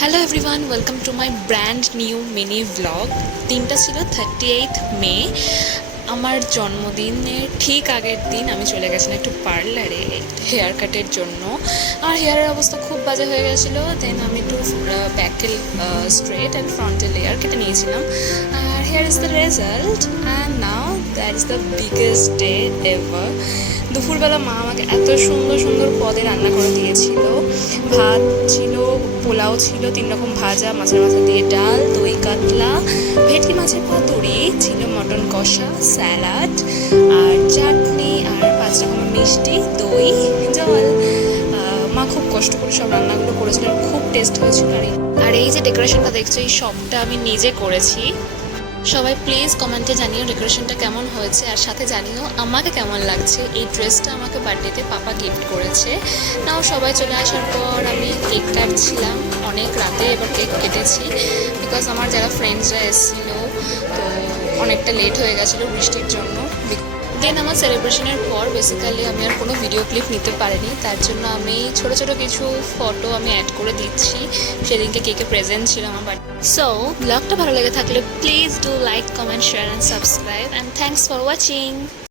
Hello everyone, welcome to my brand new mini blog. দিনটা ছিল 38 মে, আমার জন্মদিনের ঠিক আগের দিন। আমি চলে গেছিলাম একটু পার্লারে হেয়ার কাটের জন্য। আর হেয়ারের অবস্থা খুব বাজে হয়ে গেছিলো। দেন আমি একটু ব্যাকে স্ট্রেট অ্যান্ড ফ্রন্টে লেয়ার কেটে নিয়েছিলাম। আর here is the result, and now that is the biggest day ever. দুপুরবেলা মা আমাকে এত সুন্দর সুন্দর পদে রান্না করে দিয়েছিল। ভাত ছিল, পোলাও ছিল, 3 রকম ভাজা, মাছের মাথা দিয়ে ডাল, দই কাতলা, ভেটকি মাছের পাতুরি ছিল, মটন কষা, স্যালাড আর চাটনি আর 5 রকমের মিষ্টি, দই, জল। মা খুব কষ্ট করে সব রান্নাগুলো করেছিল, খুব টেস্ট হয়েছিল। আর এই যে ডেকোরেশনটা দেখছো, এই সবটা আমি নিজে করেছি। সবাই প্লিজ কমেন্টে জানিও ডেকোরেশনটা কেমন হয়েছে, আর সাথে জানিও আমাকে কেমন লাগছে। এই ড্রেসটা আমাকে বার্থডেতে পাপা গিফট করেছে। নাও সবাই চলে আসার পর আমি কেক কাটছিলাম অনেক রাতে, এবার কেক কেটেছি বিকজ আমার যারা ফ্রেন্ডসরা এসেছিলো, তো অনেকটা লেট হয়ে গেছিলো বৃষ্টির জন্য। দেন আমার সেলিব্রেশনের পর বেসিক্যালি আমি আর কোনো ভিডিও ক্লিপ নিতে পারিনি, তার জন্য আমি ছোটো ছোটো কিছু ফটো আমি অ্যাড করে দিচ্ছি। সেদিনকে কেকে প্রেজেন্ট ছিল আমার বাড়ি। সো ব্লগটা ভালো লেগে থাকলে please do like, comment, share and subscribe, and thanks for watching.